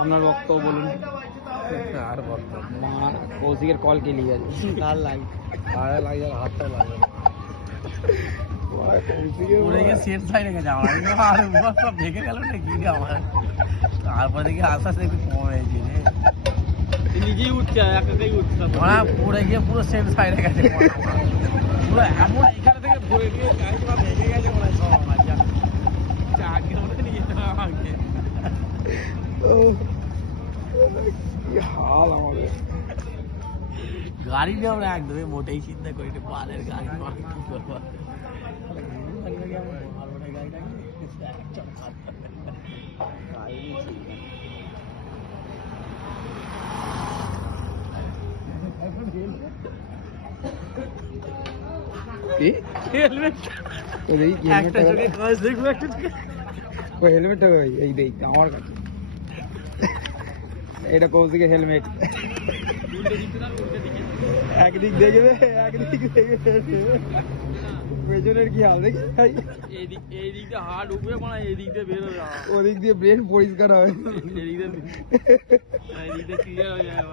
আপনার বক্তব্য বলুন। আর বক্তব্য কৌশিকের কল কে লিয়ে গেছে আর লাগে হাতটা লাগে সেট সাইডে গেছে আমার আর উপর সব ঢেকে গেল নাকি আমার। তারপর দেখি আস্তে আস্তে একটু কমে গেছে রে, নিজেই উঠছে একাই উঠছে পড়ে গিয়ে পুরো সেট সাইডে গেছে পুরো এমন এখানে থেকে ভরে দিয়ে গাড়ি ভেঙে গেছে মনে হয় সব আমার চাকরির মধ্যে নিয়ে যেতে আমাকে। হাল আমাদের গাড়ি নিয়ে আমরা একদমই মোটেই চিন্তা করি না, পালের গাড়ি কি করবো হেলমেটটা এই দেখ আমার কাছে এটা কৌশিকের হেলমেট একদিক দেখবে একদিক দেখবে পেছনের কি হাল দেখি এই দিক দিয়ে হার্ট উঠবে মানে এই দিক দিয়ে বের হয়ে যাওয়া, ওদিক দিয়ে ব্রেন পরিষ্কার হয় এই দিক দিয়ে ক্লিয়ার হয়ে যায়।